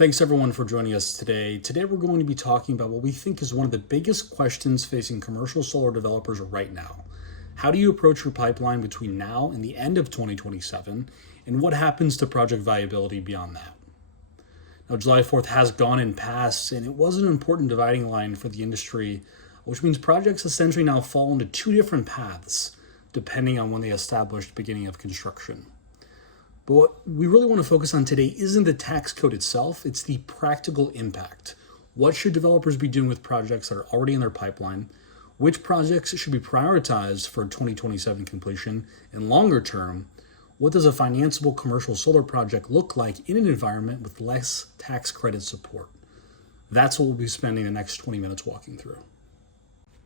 Thanks everyone for joining us today. Today we're going to be talking about what we think is one of the biggest questions facing commercial solar developers right now. How do you approach your pipeline between now and the end of 2027, and what happens to project viability beyond that? Now, July 4th has gone and passed, and it was an important dividing line for the industry, which means projects essentially now fall into two different paths, depending on when they established beginning of construction. But what we really want to focus on today isn't the tax code itself, it's the practical impact. What should developers be doing with projects that are already in their pipeline? Which projects should be prioritized for 2027 completion? And longer term, what does a financeable commercial solar project look like in an environment with less tax credit support? That's what we'll be spending the next 20 minutes walking through.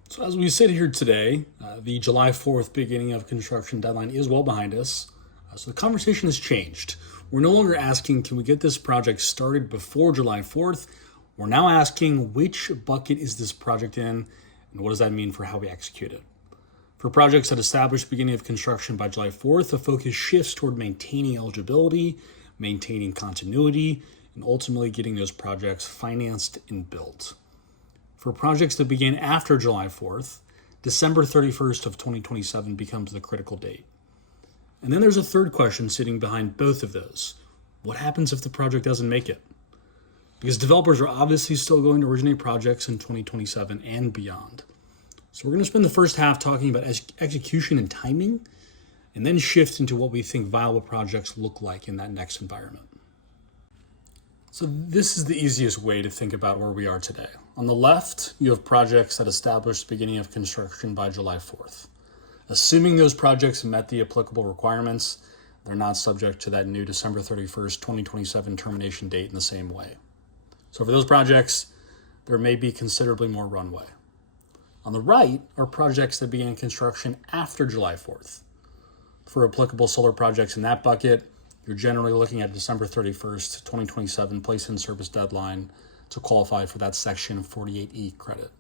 So as we sit here today, the July 4th beginning of construction deadline is well behind us. So the conversation has changed. We're no longer asking, can we get this project started before July 4th? We're now asking, which bucket is this project in, and what does that mean for how we execute it? For projects that establish beginning of construction by July 4th, the focus shifts toward maintaining eligibility, maintaining continuity, and ultimately getting those projects financed and built. For projects that begin after July 4th, December 31st of 2027 becomes the critical date. And then there's a third question sitting behind both of those. What happens if the project doesn't make it? Because developers are obviously still going to originate projects in 2027 and beyond. So we're going to spend the first half talking about execution and timing, and then shift into what we think viable projects look like in that next environment. So this is the easiest way to think about where we are today. On the left, you have projects that established beginning of construction by July 4th. Assuming those projects met the applicable requirements, they're not subject to that new December 31st, 2027 termination date in the same way. So for those projects, there may be considerably more runway. On the right are projects that began construction after July 4th. For applicable solar projects in that bucket, you're generally looking at December 31st, 2027 place in service deadline to qualify for that Section 48E credit.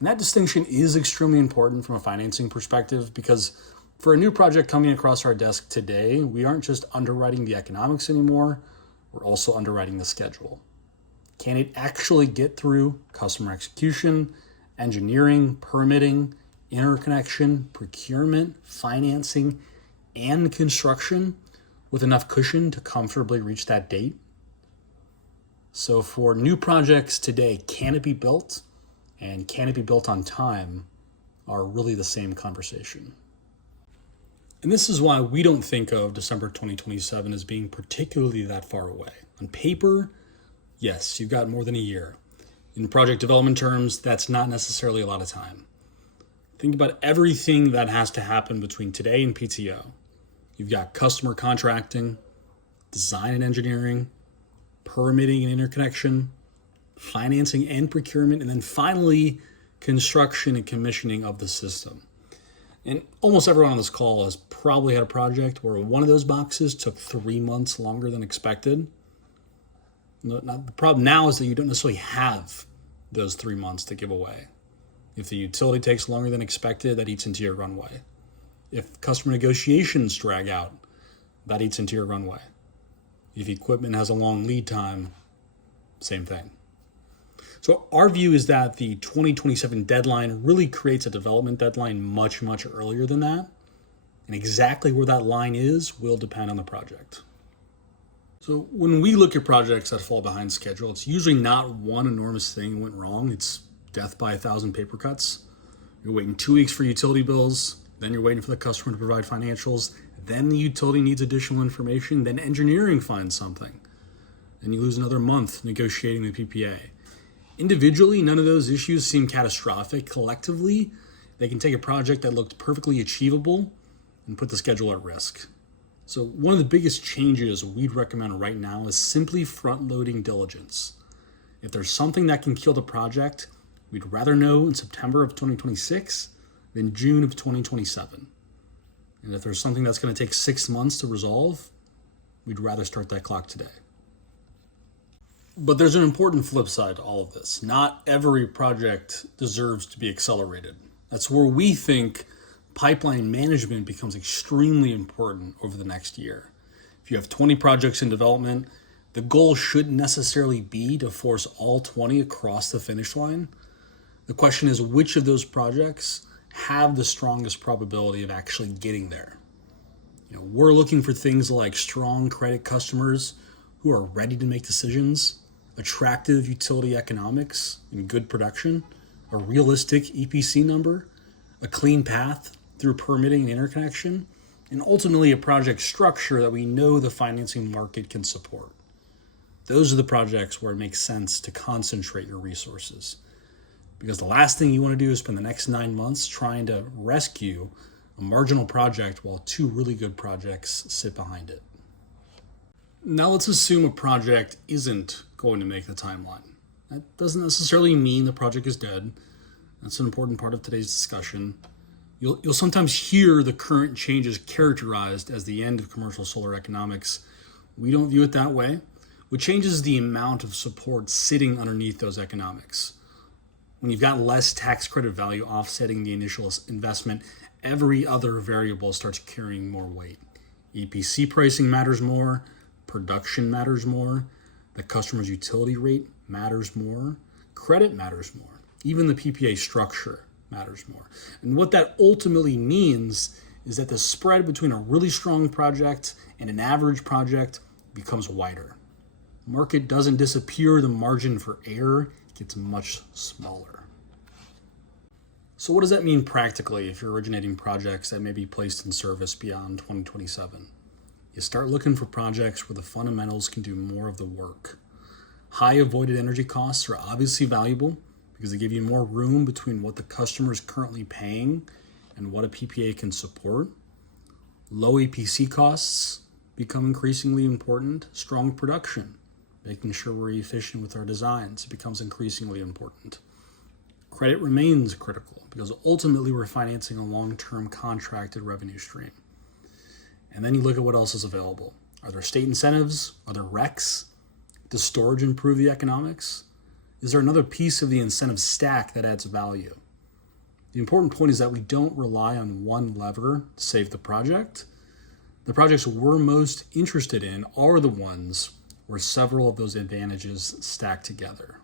And that distinction is extremely important from a financing perspective because for a new project coming across our desk today, we aren't just underwriting the economics anymore, we're also underwriting the schedule. Can it actually get through customer execution, engineering, permitting, interconnection, procurement, financing, and construction with enough cushion to comfortably reach that date? So for new projects today, can it be built? And can it be built on time are really the same conversation. And this is why we don't think of December 2027 as being particularly that far away. On paper, yes, you've got more than a year. In project development terms, that's not necessarily a lot of time. Think about everything that has to happen between today and PTO. You've got customer contracting, design and engineering, permitting and interconnection, financing and procurement, and then finally construction and commissioning of the system. And almost everyone on this call has probably had a project where one of those boxes took 3 months longer than expected. The problem now is that you don't necessarily have those 3 months to give away. If the utility takes longer than expected, that eats into your runway. If customer negotiations drag out, that eats into your runway. If equipment has a long lead time, same thing. So our view is that the 2027 deadline really creates a development deadline much, much earlier than that. And exactly where that line is will depend on the project. So when we look at projects that fall behind schedule, it's usually not one enormous thing went wrong. It's death by 1,000 paper cuts. You're waiting 2 weeks for utility bills. Then you're waiting for the customer to provide financials. Then the utility needs additional information. Then engineering finds something. And you lose another month negotiating the PPA. Individually, none of those issues seem catastrophic. Collectively, they can take a project that looked perfectly achievable and put the schedule at risk. So one of the biggest changes we'd recommend right now is simply front-loading diligence. If there's something that can kill the project, we'd rather know in September of 2026 than June of 2027. And if there's something that's going to take 6 months to resolve, we'd rather start that clock today. But there's an important flip side to all of this. Not every project deserves to be accelerated. That's where we think pipeline management becomes extremely important over the next year. If you have 20 projects in development, The goal shouldn't necessarily be to force all 20 across the finish line. The question is, which of those projects have the strongest probability of actually getting there? We're looking for things like strong credit customers who are ready to make decisions, attractive utility economics and good production, a realistic EPC number, a clean path through permitting and interconnection, and ultimately a project structure that we know the financing market can support. Those are the projects where it makes sense to concentrate your resources. Because the last thing you want to do is spend the next 9 months trying to rescue a marginal project while two really good projects sit behind it. Now let's assume a project isn't going to make the timeline. That doesn't necessarily mean the project is dead. That's an important part of today's discussion. You'll sometimes hear the current changes characterized as the end of commercial solar economics. We don't view it that way. What changes is the amount of support sitting underneath those economics. When you've got less tax credit value offsetting the initial investment, every other variable starts carrying more weight. EPC pricing matters more, production matters more, the customer's utility rate matters more, credit matters more, even the PPA structure matters more. And what that ultimately means is that the spread between a really strong project and an average project becomes wider. Market doesn't disappear, the margin for error gets much smaller. So what does that mean practically if you're originating projects that may be placed in service beyond 2027? You start looking for projects where the fundamentals can do more of the work. High avoided energy costs are obviously valuable because they give you more room between what the customer is currently paying and what a PPA can support. Low EPC costs become increasingly important. Strong production, making sure we're efficient with our designs, becomes increasingly important. Credit remains critical because ultimately we're financing a long-term contracted revenue stream. And then you look at what else is available. Are there state incentives? Are there RECs? Does storage improve the economics? Is there another piece of the incentive stack that adds value? The important point is that we don't rely on one lever to save the project. The projects we're most interested in are the ones where several of those advantages stack together.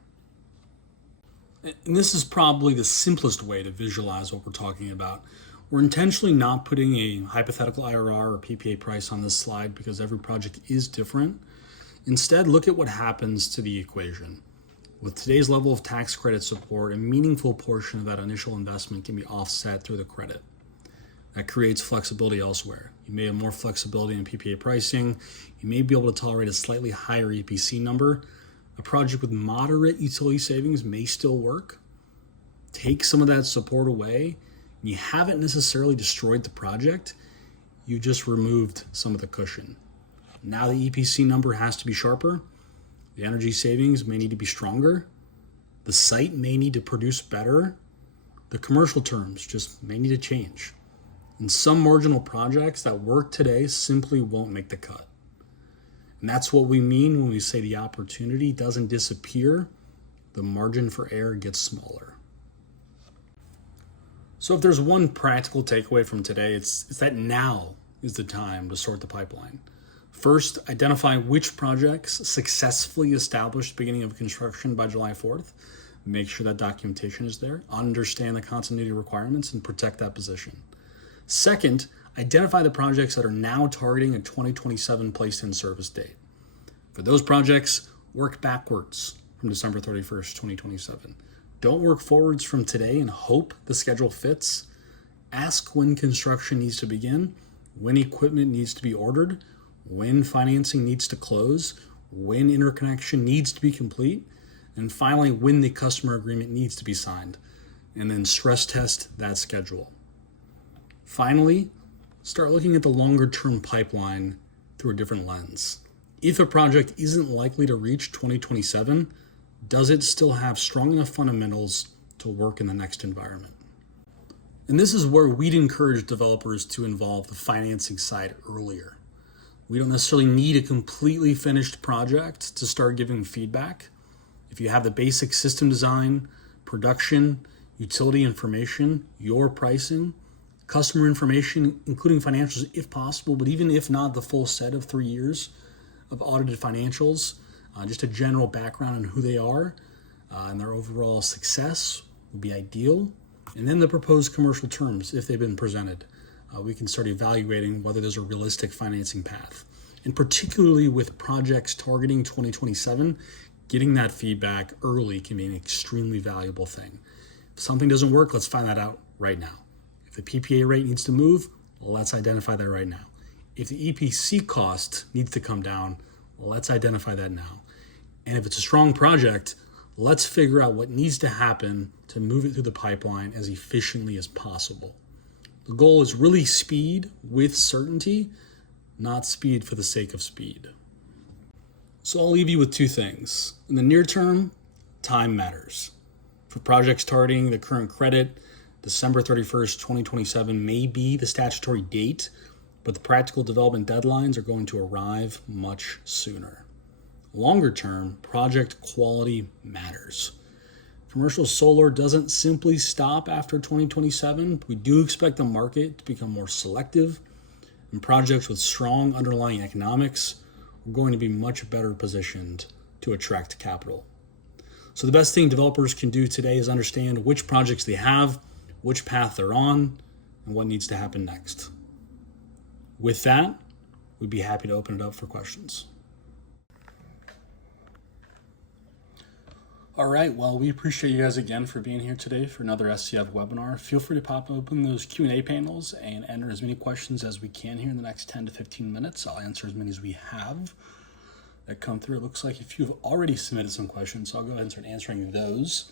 And this is probably the simplest way to visualize what we're talking about. We're intentionally not putting a hypothetical IRR or PPA price on this slide because every project is different. Instead, look at what happens to the equation. With today's level of tax credit support, a meaningful portion of that initial investment can be offset through the credit. That creates flexibility elsewhere. You may have more flexibility in PPA pricing. You may be able to tolerate a slightly higher EPC number. A project with moderate utility savings may still work. Take some of that support away. You haven't necessarily destroyed the project. You just removed some of the cushion. Now the EPC number has to be sharper. The energy savings may need to be stronger. The site may need to produce better. The commercial terms just may need to change. And some marginal projects that work today simply won't make the cut. And that's what we mean when we say the opportunity doesn't disappear, the margin for error gets smaller. So if there's one practical takeaway from today, it's that now is the time to sort the pipeline. First, identify which projects successfully established beginning of construction by July 4th. Make sure that documentation is there. Understand the continuity requirements and protect that position. Second, identify the projects that are now targeting a 2027 placed in service date. For those projects, work backwards from December 31st, 2027. Don't work forwards from today and hope the schedule fits. Ask when construction needs to begin, when equipment needs to be ordered, when financing needs to close, when interconnection needs to be complete, and finally, when the customer agreement needs to be signed, and then stress test that schedule. Finally, start looking at the longer-term pipeline through a different lens. If a project isn't likely to reach 2027, does it still have strong enough fundamentals to work in the next environment? And this is where we'd encourage developers to involve the financing side earlier. We don't necessarily need a completely finished project to start giving feedback. If you have the basic system design, production, utility information, your pricing, customer information, including financials if possible, but even if not the full set of 3 years, of audited financials, just a general background on who they are and their overall success would be ideal. And then the proposed commercial terms, if they've been presented. We can start evaluating whether there's a realistic financing path. And particularly with projects targeting 2027, getting that feedback early can be an extremely valuable thing. If something doesn't work, let's find that out right now. If the PPA rate needs to move, let's identify that right now. If the EPC cost needs to come down, let's identify that now. And if it's a strong project, let's figure out what needs to happen to move it through the pipeline as efficiently as possible. The goal is really speed with certainty, not speed for the sake of speed. So I'll leave you with two things. In the near term, time matters. For projects targeting the current credit, December 31st, 2027 may be the statutory date, but the practical development deadlines are going to arrive much sooner. Longer term, project quality matters. Commercial solar doesn't simply stop after 2027. We do expect the market to become more selective, and projects with strong underlying economics are going to be much better positioned to attract capital. So the best thing developers can do today is understand which projects they have, which path they're on, and what needs to happen next. With that, we'd be happy to open it up for questions. All right, well, we appreciate you guys again for being here today for another SCF webinar. Feel free to pop open those Q&A panels and enter as many questions as we can here in the next 10 to 15 minutes. I'll answer as many as we have that come through. It looks like if you've already submitted some questions, so I'll go ahead and start answering those.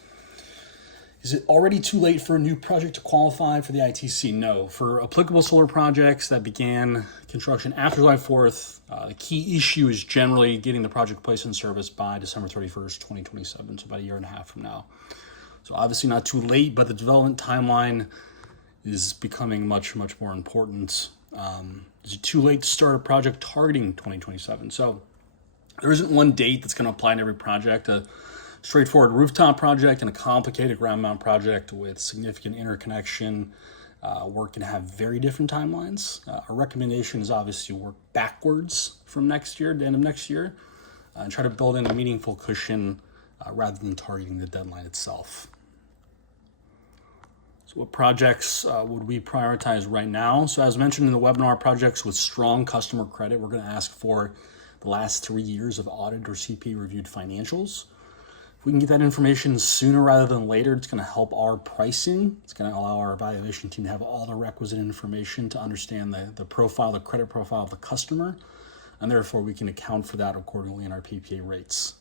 Is it already too late for a new project to qualify for the ITC? No. For applicable solar projects that began construction after July 4th, the key issue is generally getting the project placed in service by December 31st, 2027, so about a year and a half from now. So obviously not too late, but the development timeline is becoming much, much more important. Is it too late to start a project targeting 2027? So there isn't one date that's going to apply in every project. A straightforward rooftop project and a complicated ground mount project with significant interconnection work can have very different timelines. Our recommendation is obviously work backwards from next year, the end of next year, and try to build in a meaningful cushion rather than targeting the deadline itself. So what projects would we prioritize right now? So as mentioned in the webinar, projects with strong customer credit, we're going to ask for the last 3 years of audit or CP reviewed financials. If we can get that information sooner rather than later, it's going to help our pricing. It's going to allow our evaluation team to have all the requisite information to understand the profile, the credit profile of the customer, and therefore we can account for that accordingly in our PPA rates.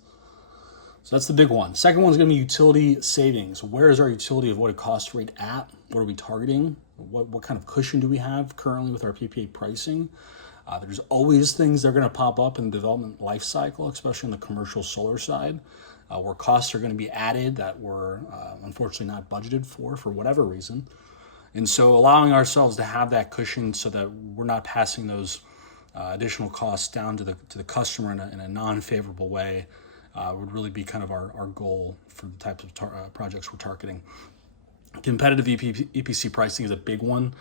So that's the big one. Second one is going to be utility savings. Where is our utility avoided cost rate at? What are we targeting? What kind of cushion do we have currently with our PPA pricing? There's always things that are going to pop up in the development life cycle, especially on the commercial solar side, where costs are going to be added that were unfortunately not budgeted for whatever reason. And so allowing ourselves to have that cushion so that we're not passing those additional costs down to the customer in a non-favorable way would really be kind of our goal for the types of projects we're targeting. Competitive EPC pricing is a big one.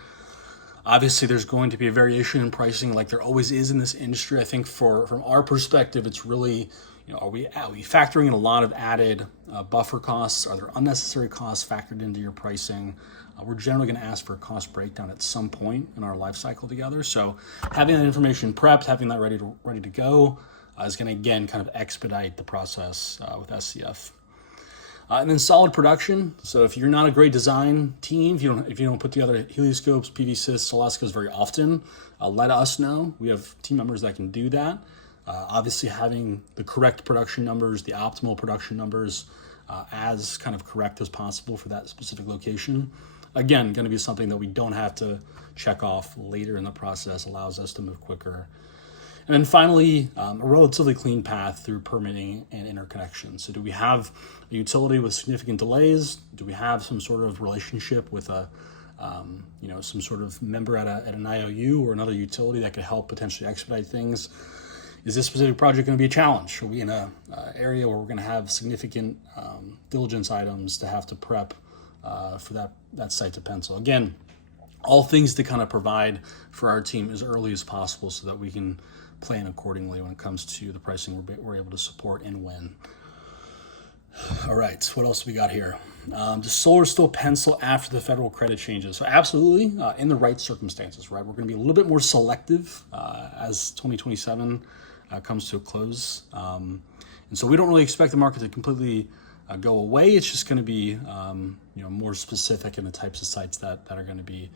Obviously, there's going to be a variation in pricing like there always is in this industry. I think from our perspective, it's really, are we factoring in a lot of added buffer costs? Are there unnecessary costs factored into your pricing? We're generally going to ask for a cost breakdown at some point in our life cycle together. So having that information prepped, having that ready to go is going to, again, kind of expedite the process with SCF. And then solid production. So if you're not a great design team, if you don't put together helioscopes, PV-cysts, Solascas very often, let us know. We have team members that can do that. Obviously, having the correct production numbers, the optimal production numbers, as kind of correct as possible for that specific location. Again, going to be something that we don't have to check off later in the process, allows us to move quicker. And then finally, a relatively clean path through permitting and interconnection. So do we have a utility with significant delays? Do we have some sort of relationship with some sort of member at an IOU or another utility that could help potentially expedite things? Is this specific project going to be a challenge? Are we in an area where we're going to have significant diligence items to have to prep for that site to pencil? Again, all things to kind of provide for our team as early as possible so that we can plan accordingly when it comes to the pricing we're able to support and when. All right, what else we got here? Does solar still pencil after the federal credit changes? So absolutely, in the right circumstances, right? We're going to be a little bit more selective as 2027 comes to a close. And so we don't really expect the market to completely go away. It's just going to be more specific in the types of sites that are going to be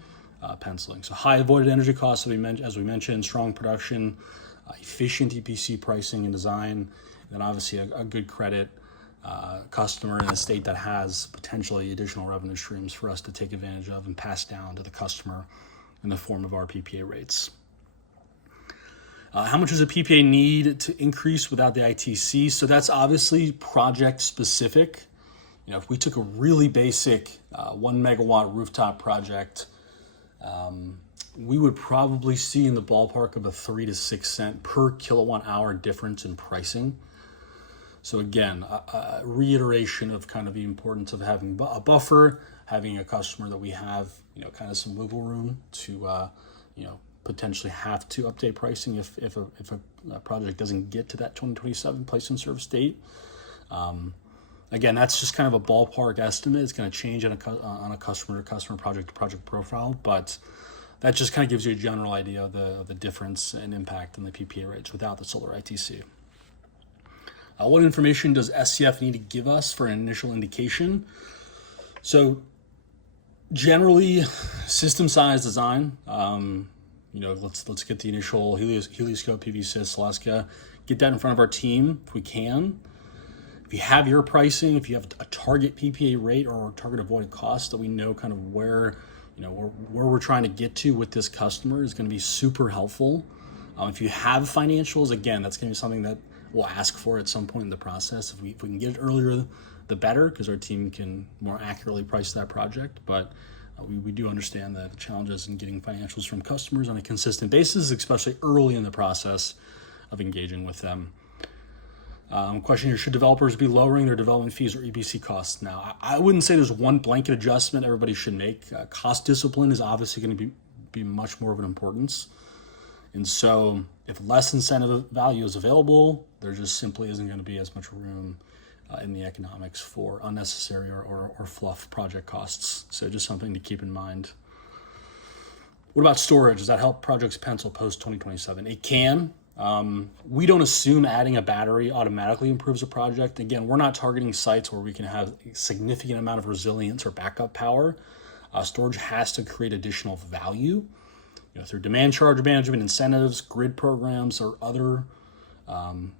penciling. So high avoided energy costs, as we mentioned, strong production, efficient EPC pricing and design, and then obviously a good credit customer in a state that has potentially additional revenue streams for us to take advantage of and pass down to the customer in the form of our PPA rates. How much does a PPA need to increase without the ITC? So that's obviously project specific. If we took a really basic 1 megawatt rooftop project, we would probably see in the ballpark of a 3 to 6 cent per kilowatt hour difference in pricing. So again, a reiteration of kind of the importance of having a buffer, having a customer that we have, kind of some wiggle room to, potentially have to update pricing if a project doesn't get to that 2027 place in service date. Again, that's just kind of a ballpark estimate. It's going to change on a customer to customer, project to project profile, but that just kind of gives you a general idea of the difference and impact in the PPA rates without the Solar ITC. What information does SCF need to give us for an initial indication? So generally, system size design. Let's get the initial helioscope, PV sys, Celestica, get that in front of our team if we can. If you have your pricing, if you have a target PPA rate or a target avoided cost that we know kind of where we're trying to get to with this customer is going to be super helpful. If you have financials, again, that's going to be something that we'll ask for at some point in the process. If we can get it earlier, the better, because our team can more accurately price that project. But we do understand the challenges in getting financials from customers on a consistent basis, especially early in the process of engaging with them. Question here, should developers be lowering their development fees or EPC costs now? I wouldn't say there's one blanket adjustment everybody should make. Cost discipline is obviously going to be much more of an importance. And so if less incentive value is available, there just simply isn't going to be as much room in the economics for unnecessary or fluff project costs. So just something to keep in mind. What about storage? Does that help projects pencil post 2027? It can. We don't assume adding a battery automatically improves a project. Again, we're not targeting sites where we can have a significant amount of resilience or backup power. Storage has to create additional value. Through demand charge management incentives, grid programs, or other,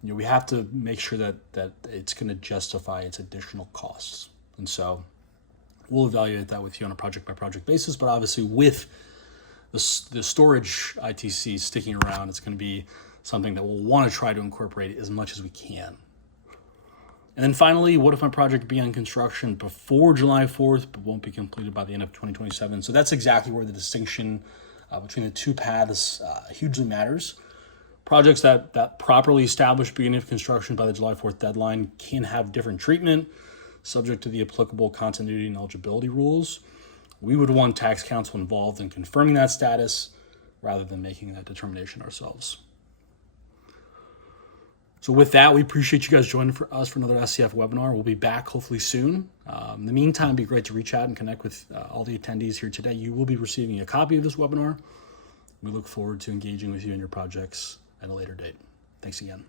we have to make sure that it's going to justify its additional costs. And so we'll evaluate that with you on a project by project basis, but obviously with the storage ITC sticking around, it's going to be something that we'll want to try to incorporate as much as we can. And then finally, what if my project began construction before July 4th, but won't be completed by the end of 2027? So that's exactly where the distinction between the two paths hugely matters. Projects that properly establish beginning of construction by the July 4th deadline can have different treatment, subject to the applicable continuity and eligibility rules. We would want tax counsel involved in confirming that status rather than making that determination ourselves. So with that, we appreciate you guys joining us for another SCF webinar. We'll be back hopefully soon. In the meantime, it'd be great to reach out and connect with all the attendees here today. You will be receiving a copy of this webinar. We look forward to engaging with you in your projects at a later date. Thanks again.